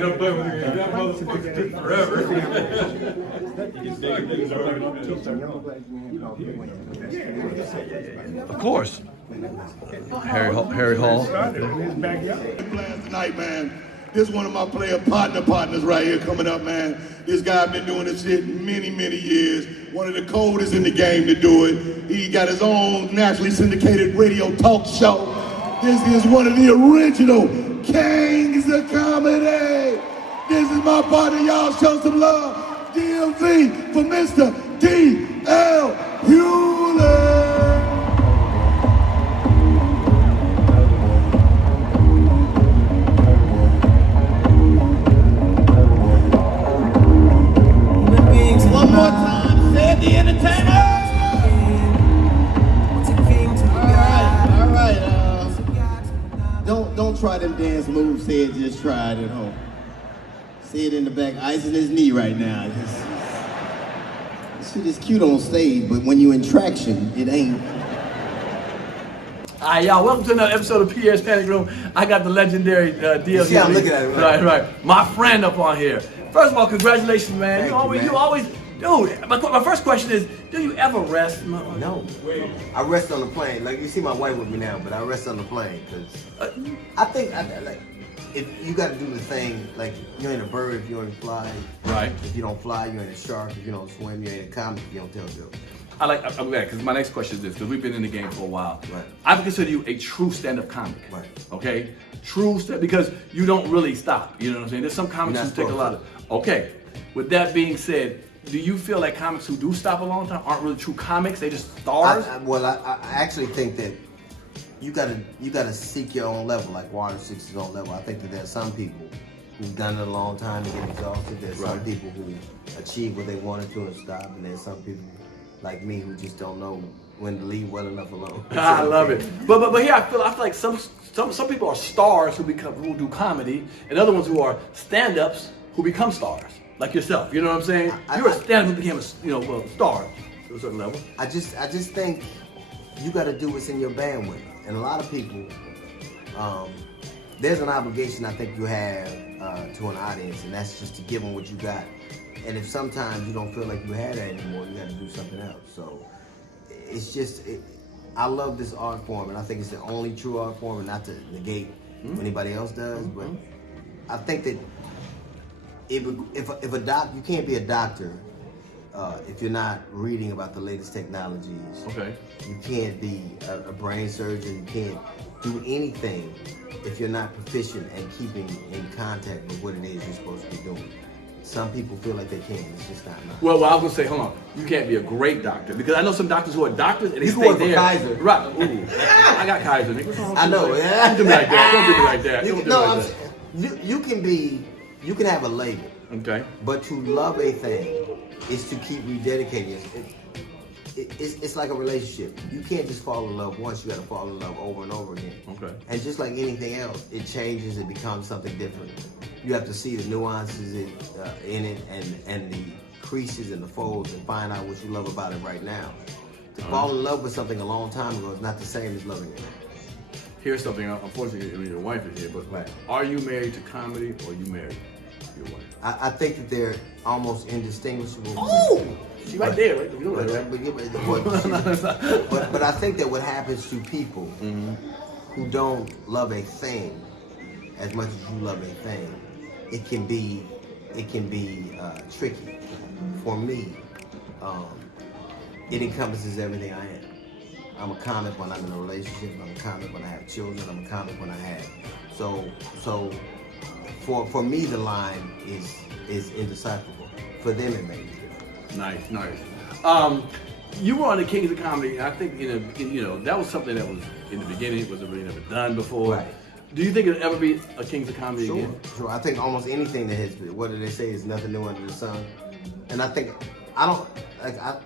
ain't no play with me. That motherfucker took forever. Of course. Harry Hall. Tonight, man. This is one of my partners right here coming up, man. This guy been doing this shit many, many years. One of the coldest in the game to do it. He got his own nationally syndicated radio talk show. This is one of the original kings of comedy. This is my partner, y'all show some love. DMV for Mr. D.L. Hugley. One more time, said the entertainer. All right. Don't try them dance moves. Say it, just try it at home. See it in the back, icing his knee right now. This shit is cute on stage, but when you in traction, it ain't. All right, y'all, welcome to another episode of Pierre's Panic Room. I got the legendary DL. See, I'm looking at it, right. My friend up on here. First of all, congratulations, man. Thank You always, dude. My first question is, do you ever rest? No. I rest on the plane. Like, you see my wife with me now, but I rest on the plane because I think like if you got to do the thing. Like, you ain't a bird if you ain't fly. Right. If you don't fly, you ain't a shark. If you don't swim, you ain't a comic. If you don't tell jokes. I'm glad, because my next question is this, because we've been in the game for a while. Right. I would consider you a true stand-up comic. Right. Okay? True because you don't really stop. You know what I'm saying? There's some comics You're who not take a supposed lot of. Okay. With that being said, do you feel like comics who do stop a long time aren't really true comics? They just stars? I actually think that you gotta seek your own level, like Water seeks his own level. I think that there's some people who've done it a long time and get exhausted. There's some people who achieve what they wanted to and stop, and there's some people like me who just don't know when to leave well enough alone. I love it. But here I feel like some people are stars who do comedy, and other ones who are stand-ups who become stars, like yourself. You know what I'm saying? You're a stand-up who became a star to a certain level. I just think you got to do what's in your bandwidth, and a lot of people, there's an obligation I think you have to an audience, and that's just to give them what you got. And if sometimes you don't feel like you had that anymore, you got to do something else. So it's just, I love this art form, and I think it's the only true art form, and not to negate what anybody else does, but I think that if a doc, you can't be a doctor if you're not reading about the latest technologies. Okay. You can't be a brain surgeon. You can't do anything if you're not proficient and keeping in contact with what it is you're supposed to be doing. Some people feel like they can. It's just not enough. Well, I was gonna say, hold on. You can't be a great doctor because I know some doctors who are doctors and they You stay can work for there. Kaiser. Right. Ooh. I got Kaiser. Nigga. What's wrong with I you? know. Yeah. Don't do me like that. Don't do me like that. You can have a label. Okay. But to love a thing is to keep rededicating it. It's like a relationship. You can't just fall in love once. You got to fall in love over and over again. Okay. And just like anything else, it changes. It becomes something different. You have to see the nuances in it and the creases and the folds and find out what you love about it right now. To fall in love with something a long time ago is not the same as loving it. Here's something. Unfortunately, your wife is here, but are you married to comedy or are you married to your wife? I think that they're almost indistinguishable. Oh! She's right there, right? You know that, right? But I think that what happens to people who don't love a thing as much as you love a thing, it can be tricky. For me, it encompasses everything I am. I'm a comic when I'm in a relationship. I'm a comic when I have children. I'm a comic when I have. So for me, the line is indecipherable. For them, it may be different. Nice. You were on the Kings of Comedy, and I think that was something that was in the beginning. It was really never done before. Right. Do you think it'll ever be a Kings of Comedy again? Sure. I think almost anything that has, what do they say, is nothing new under the sun. And I think I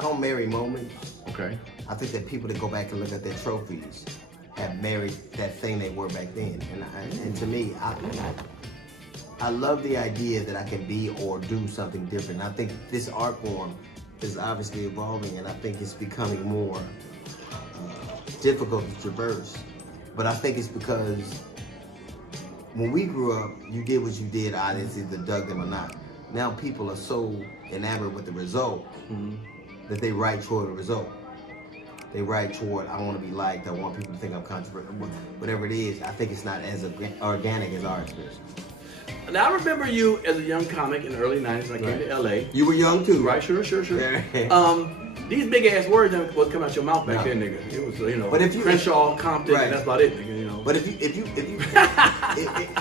don't marry moments. Okay. I think that people that go back and look at their trophies have married that thing they were back then. And to me, I love the idea that I can be or do something different. I think this art form is obviously evolving, and I think it's becoming more difficult to traverse. But I think it's because when we grew up, you did what you did, audience either dug them or not. Now people are so enamored with the result that they write toward the result. They write toward, I want to be liked, I want people to think I'm controversial, whatever it is. I think it's not as organic as our experience. Now I remember you as a young comic in the early 90s when I came to LA. You were young too. Right, sure. These big ass words that was coming out your mouth back then, nigga. It was, but if you, Crenshaw, Compton, and that's about it, nigga, But if you,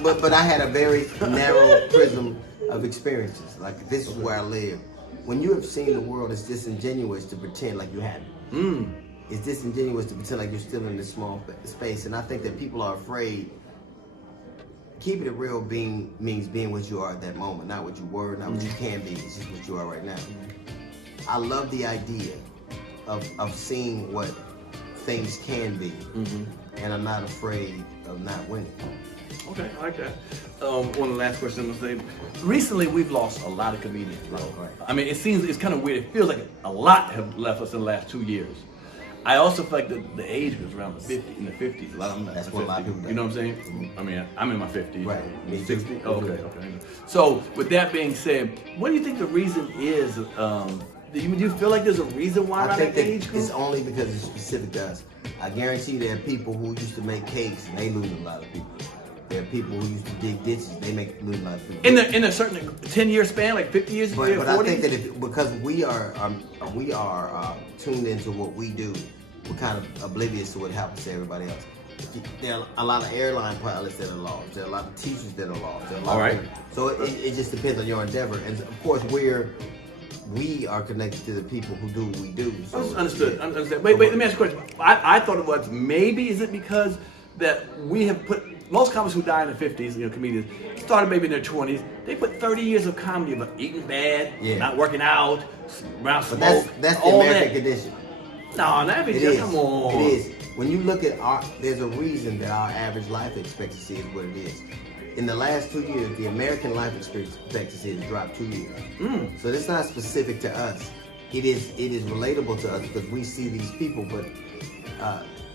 but I had a very narrow prism of experiences. Like, this is where I live. When you have seen the world, it's disingenuous to pretend like you haven't. It's disingenuous to pretend like you're still in this small space. And I think that people are afraid. Keeping it real means being what you are at that moment, not what you were, not what you can be. It's just what you are right now. I love the idea of seeing what things can be, and I'm not afraid of not winning. Okay, I like that. One of the last questions I'm gonna say. Recently, we've lost a lot of comedians. Right? I mean, it's kind of weird. It feels like a lot have left us in the last 2 years. I also feel like the age was around the 50s. A lot of them. That's what a lot of people. You know what I'm saying? I mean, I'm in my 50s. Right. Me 60. too. Oh, okay. So, with that being said, what do you think the reason is? Do you feel like there's a reason why I think that age group? it's only because it's specific to us. I guarantee there are people who used to make cakes and they lose a lot of people. There are people who used to dig ditches, they lose a lot of people. In a certain 10-year span, like 50 years, but 40 I think that because we are tuned into what we do, we're kind of oblivious to what happens to everybody else. There are a lot of airline pilots that are lost. There are a lot of teachers that are lost. There are a lot All right. of people. So it just depends on your endeavor. And of course, we are connected to the people who do what we do. So Understood. Wait, let me ask you a question. I thought it was maybe, is it because that we have put, most comics who die in the 50s, comedians, started maybe in their 20s, they put 30 years of comedy about eating bad, not working out, around smoke, but that's the all American that. condition. No, that be just, come on. It is. When you look at there's a reason that our average life expectancy is what it is. In the last 2 years, the American life expectancy has dropped 2 years. So that's not specific to us. It is relatable to us because we see these people. But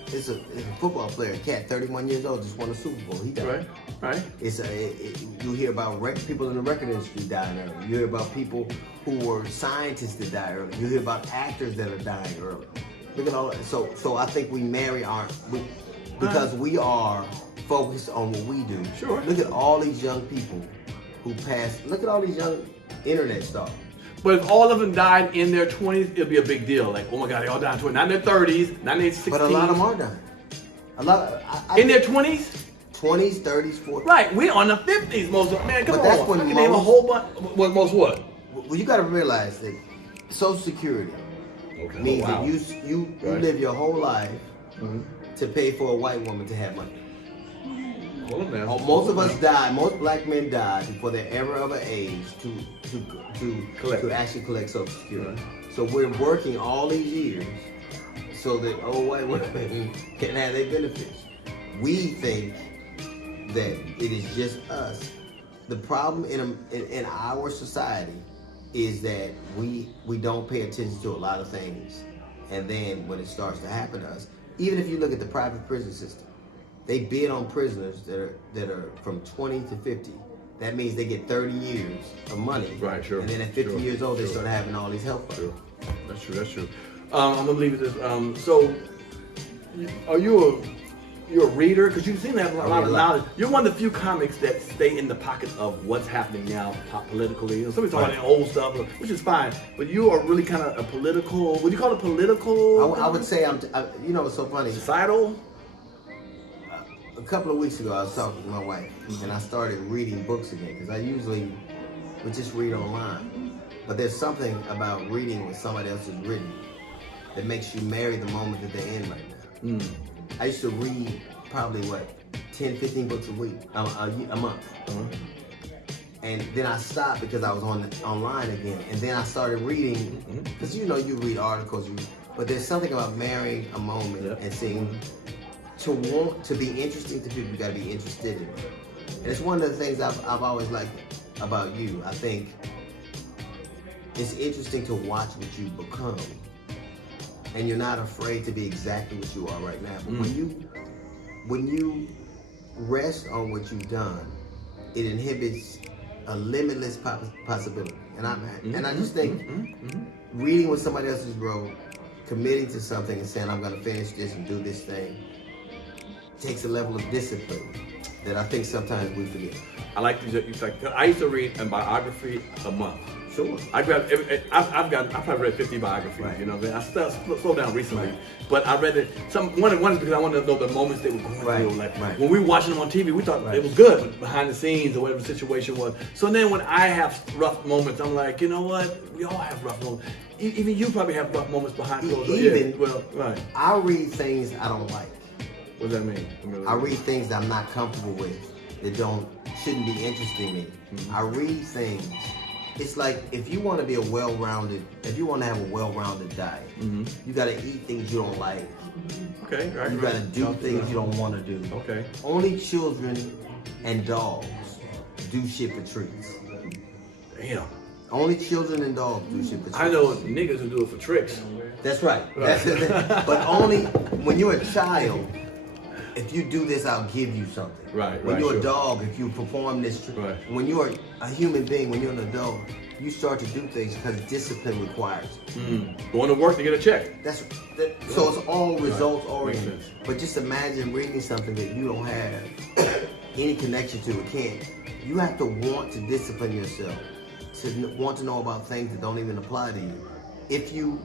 it's a football player, Cat, 31 years old, just won a Super Bowl. He died. Right. You hear about people in the record industry dying early. You hear about people who were scientists that die early. You hear about actors that are dying early. Look at all that. So I think we marry because we are focused on what we do. Sure. Look at all these young people who passed. Look at all these young internet stars. But if all of them died in their 20s, it'd be a big deal. Like, oh my God, they all died in 20s. Not in their 30s, not in their 60s. But a lot of them are dying. A lot. In their 20s? 20s, 30s, 40s. Right, we're on the 50s, most of them. Man, come on. That's when I can name a whole bunch. Most what? Well, you got to realize that Social Security means that you live your whole life to pay for a white woman to have money. Most of us die. Most black men die before they're ever of an age to actually collect Social Security. So we're working all these years so that old white women can have their benefits. We think that it is just us. The problem in our society is that we don't pay attention to a lot of things, and then when it starts to happen to us, even if you look at the private prison system, they bid on prisoners that are from 20 to 50. That means they get 30 years of money. Right, sure. And then at 50 years old, they start having all these health problems. Sure. That's true. I'm gonna leave it this. So, are you a reader? Because you seem to have a lot of knowledge. You're one of the few comics that stay in the pocket of what's happening now politically. Somebody's talking about old stuff, which is fine. But you are really kind of a political. Would you call it political? I would say you know, it's so funny. Societal. A couple of weeks ago, I was talking to my wife, and I started reading books again because I usually would just read online. But there's something about reading what somebody else has written that makes you marry the moment that they're in right now. I used to read probably 10, 15 books a week, a month. And then I stopped because I was online again. And then I started reading, because you read articles, but there's something about marrying a moment and seeing. To want to be interesting to people, you got to be interested in it. And it's one of the things I've always liked about you. I think it's interesting to watch what you become, and you're not afraid to be exactly what you are right now. But when you rest on what you've done, it inhibits a limitless possibility. And I just think reading what somebody else has wrote, committing to something and saying I'm going to finish this and do this thing takes a level of discipline that I think sometimes we forget. I like I used to read a biography a month. Sure. I've probably read 50 biographies. Right. You know, I slowed down recently, but I read it. One is because I wanted to know the moments they were going through. Like when we were watching them on TV, we thought it was good, but behind the scenes or whatever the situation was. So then when I have rough moments, I'm like, you know what? We all have rough moments. Even you probably have rough moments behind closed doors. I read things I don't like. What does that mean? I read things that I'm not comfortable with that shouldn't be interesting me. I read things. It's like if you want to have a well-rounded diet, you got to eat things you don't like. Okay, right. You got to do things you don't want to do. Okay. Only children and dogs do shit for treats. Damn. Only children and dogs do shit for treats. I know niggas who do it for tricks. That's right. But only when you're a child, if you do this, I'll give you something. Right. When you're a dog, if you perform this, when you're a human being, when you're an adult, you start to do things because discipline requires it. Going to work to get a check. So it's all results oriented. But just imagine reading something that you don't have any connection to. It can't. You have to want to discipline yourself, to want to know about things that don't even apply to you. If you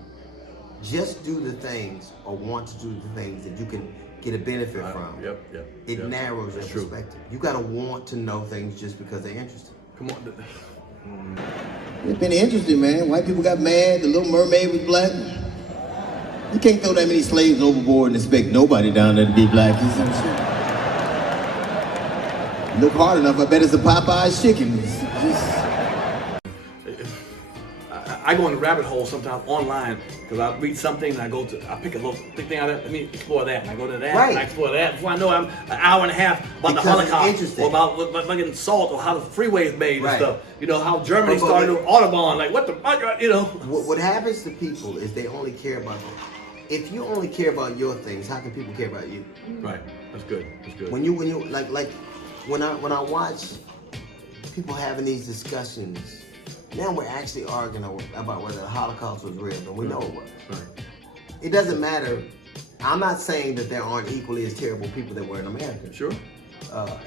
just do the things or want to do the things that you can get a benefit from, it narrows your perspective. You gotta want to know things just because they're interesting. Come on. It's been interesting, man. White people got mad. The Little Mermaid was black. You can't throw that many slaves overboard and expect nobody down there to be black. You see what I'm saying? Look hard enough, I bet it's a Popeye's chicken. I go in the rabbit hole sometimes online because I read something and I pick a little thing out of it. Let me explore that. And I go to that and I explore that. Before I know I'm an hour and a half about the Holocaust or about fucking salt or how the freeway is made and stuff. You know, how Germany started with Autobahn. Like, what the fuck, you know? What happens to people is they only care about them. If you only care about your things, how can people care about you? Right. That's good. That's good. When you when I watch people having these discussions, now we're actually arguing about whether the Holocaust was real, and we know it was. Right. It doesn't matter. I'm not saying that there aren't equally as terrible people that were in America. Sure.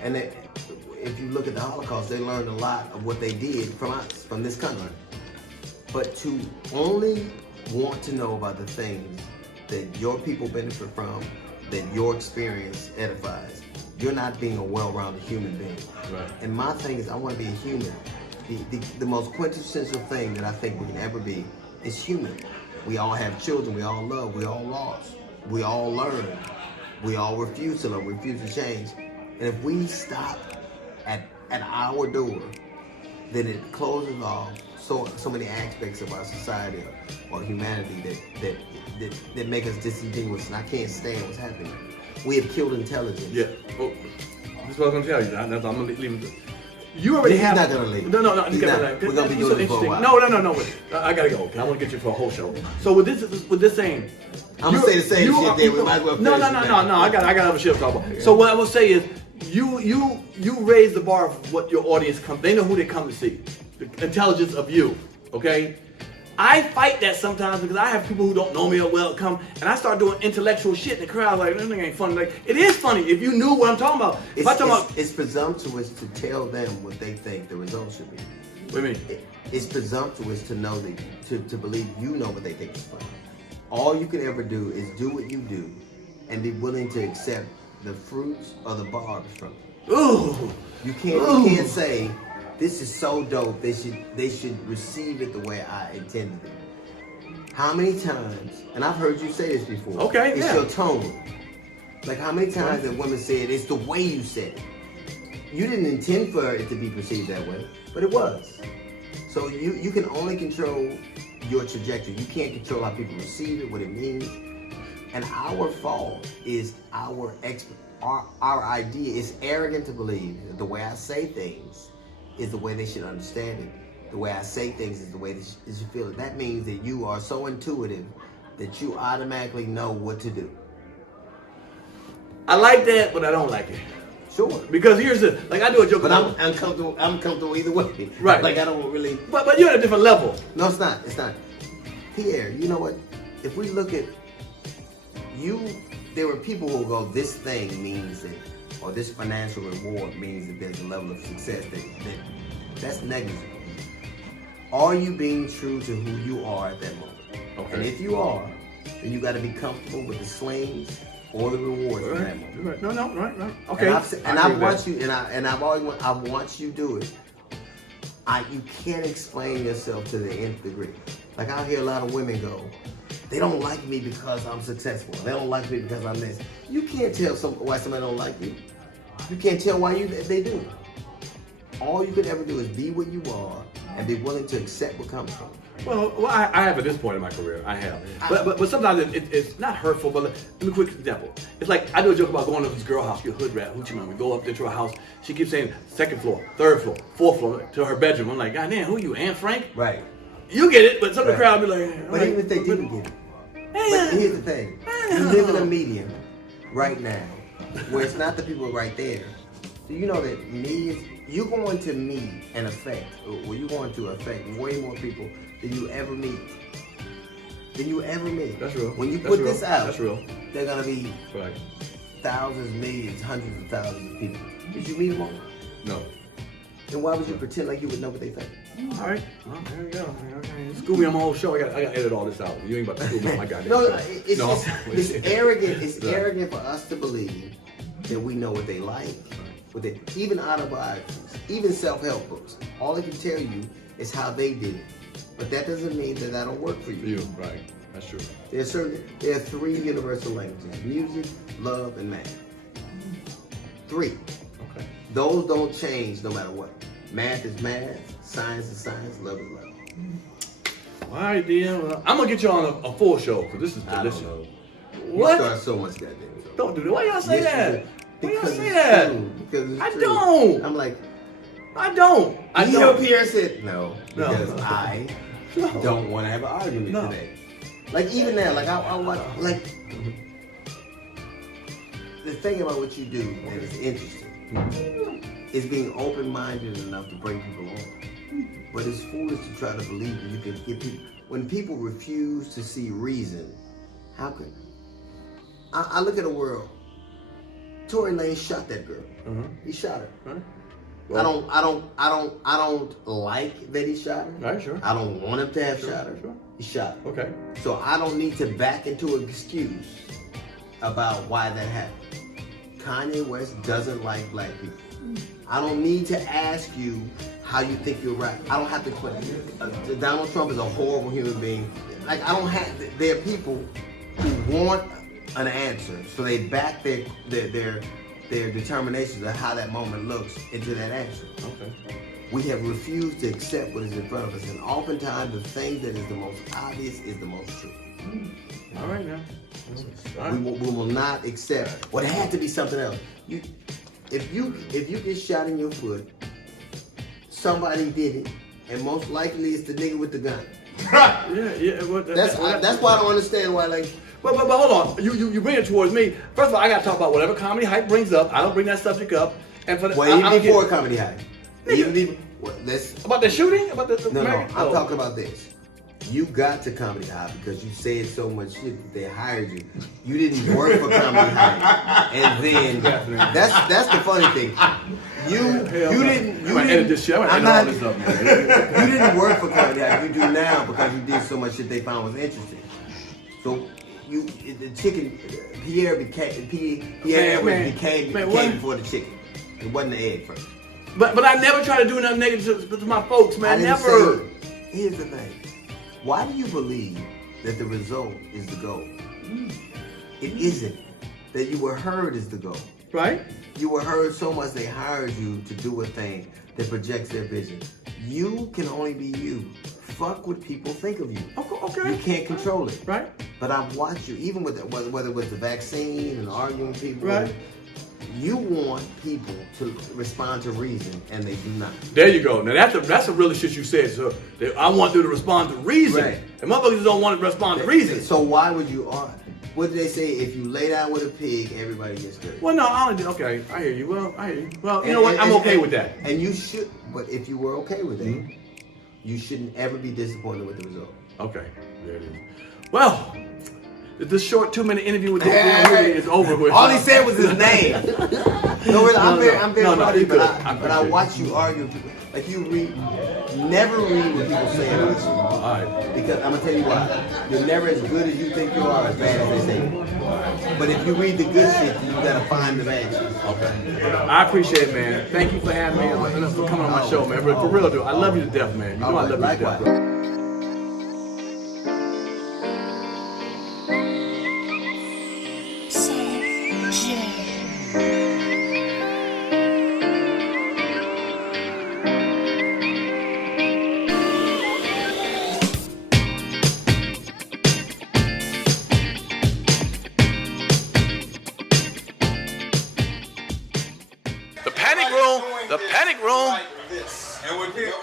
And if you look at the Holocaust, they learned a lot of what they did from us, from this country. But to only want to know about the things that your people benefit from, that your experience edifies, you're not being a well-rounded human being. Right. And my thing is, I want to be a human. The most quintessential thing that I think we can ever be is human. We all have children, we all love, we all lost, we all learn, we all refuse to learn, we refuse to change. And if we stop at our door, then it closes off so many aspects of our society or humanity that make us disingenuous, and I can't stand what's happening. We have killed intelligence. Yeah. Well, this is what I'm going to tell you. I'm going to leave it. You already He's have. not gonna leave. No. We're gonna be doing this for a while. No. Wait. I gotta go. Okay, I want to get you for a whole show. So with this saying, I'm gonna say the same shit. Then we might as well. No. I got other shit to talk about. So what I will say is, you raise the bar of what your audience comes. They know who they come to see. The intelligence of you. Okay. I fight that sometimes because I have people who don't know me well come and I start doing intellectual shit and the crowd's like, this thing ain't funny. Like, it is funny if you knew what I'm talking about. It's presumptuous to tell them what they think the results should be. What do you mean? It's presumptuous to know that to believe you know what they think is funny. All you can ever do is do what you do and be willing to accept the fruits or the barbs from it. Ooh. You can't say, this is so dope, they should receive it the way I intended it. How many times, and I've heard you say this before, it's your tone. Like how many times have women said, it's the way you said it. You didn't intend for it to be perceived that way, but it was. So you can only control your trajectory. You can't control how people receive it, what it means. And our fault is our idea. It's arrogant to believe that the way I say things is the way they should understand it. The way I say things is the way they should feel it. That means that you are so intuitive that you automatically know what to do. I like that, but I don't like it. Sure. Because here's the, like I do a joke But about, I'm comfortable either way. Right. Like I don't really. but you're at a different level. No, it's not. It's not. Pierre, you know what? If we look at you, there were people who will go, this thing means that, or this financial reward means that there's a level of success that's negligible. Are you being true to who you are at that moment? Okay. And if you are, then you got to be comfortable with the slings or the rewards from that Right. moment. Right. No, right. Okay. And I've watched you, and I've always I watched you do it. You can't explain yourself to the nth degree. Like I hear a lot of women go, they don't like me because I'm successful. They don't like me because I'm this. You can't tell why somebody don't like you. You can't tell why they do. All you could ever do is be what you are and be willing to accept what comes from it. Well, I have at this point in my career, I have. But sometimes it's not hurtful, but let me quick example. It's like, I do a joke about going to this girl house, your hood rat, hoochie man. We go up there to her house, she keeps saying second floor, third floor, fourth floor, to her bedroom. I'm like, God damn, who you, Aunt Frank? Right. You get it, but some of the crowd be like, But even if they didn't get it. But here's the thing. You live in a medium right now where it's not the people right there. So you know that millions, you're going to meet and affect, or you're going to affect way more people than you ever meet. That's real. When you That's put real. this out, That's real. they're going to be Right. thousands, millions, hundreds of thousands of people. Did you meet them all? No. Then why would you pretend like you would know what they think? All right. Well, there you go. Okay. School me on my whole show. I got to edit all this out. You ain't about to school me on my goddamn No, show. it's arrogant. It's Right. arrogant for us to believe that we know what they like. Even autobiographies, even self-help books. All they can tell you is how they did it. But that doesn't mean that that'll work for you. Right. That's true. There are three universal languages: music, love, and math. Three. Okay. Those don't change no matter what. Math is math, science is science, love is love. All right, dear. Well, I'm going to get you on a full show, because this is I delicious. don't know. What? You start so much goddamn trouble. Don't do that. Why y'all say Yes, you that? do. Why y'all Because say it's that? true. Because it's I true. don't. I'm like, I don't. you know, Pierre said no, No. because I No. don't want to have an argument No. today. Like even now, like I want, like the thing about what you do that is interesting is being open-minded enough to bring people on. But it's foolish to try to believe that you can get people. When people refuse to see reason, how can I look at the world? Tory Lane shot that girl. He shot her. Right. I don't like that he shot her. Right, sure. I don't want him to have shot her. Sure. He shot her. Okay. So I don't need to back into an excuse about why that happened. Kanye West doesn't like black people. I don't need to ask you how you think you're right. I don't have to quit. Donald Trump is a horrible human being. Like I don't have. There are people who want an answer, so they back their determinations of how that moment looks into that answer. Okay. We have refused to accept what is in front of us, and oftentimes the thing that is the most obvious is the most true. All right, now. All We right. will not accept. Well, it had to be something else. If you get shot in your foot, somebody did it, and most likely it's the nigga with the gun. Yeah. Well, That's why I don't understand why like. But hold on. You bring it towards me. First of all, I got to talk about whatever comedy hype brings up. I don't bring that subject up. And for the, Well, even I'm before getting- comedy high. Even before. Let's. about the shooting, about the No, American- I'm oh. talking about this. You got to Comedy High because you said so much shit that they hired you. You didn't work for Comedy High, and then that's the funny thing. You didn't. I'm gonna edit this shit. I'm gonna edit all this up. Man. You didn't work for Comedy High. You do now because you did so much shit they found was interesting. So the chicken Pierre became what? before the chicken. It wasn't the egg first. But I never try to do nothing negative to my folks, man. I didn't Never. say it. Here's the thing. Why do you believe that the result is the goal? It isn't. That you were heard is the goal. Right? You were heard so much they hired you to do a thing that projects their vision. You can only be you. Fuck what people think of you. Okay. You can't control it. Right? But I've watched you, even with whether it was the vaccine and arguing with people. Right. You want people to respond to reason, and they do not. There you go. Now that's a really shit you said. So I want them to respond to reason. Right. And motherfuckers don't want to respond to reason. So why would you argue? what do they say? If you lay down with a pig, everybody gets dirty. Well, no, I only okay. I hear you. Well, I hear you. Well, you know what? I'm okay with that. And you should, but if you were okay with that, you shouldn't ever be disappointed with the result. Okay, there it is. Well, this short 2-minute interview with Pierre Hugley is over with. All he said was his name. No, really, I'm very funny, but I watch you argue. Like you never read what people say about you. All right. Because I'm gonna tell you why. You're never as good as you think you are, as bad as they say. But if you read the good shit, you gotta find the bad shit. Okay. I appreciate it, man. Thank you for having me and for coming on my show, man. For real, dude. I love you to death, man. You know I love you to death. The panic room. And with him.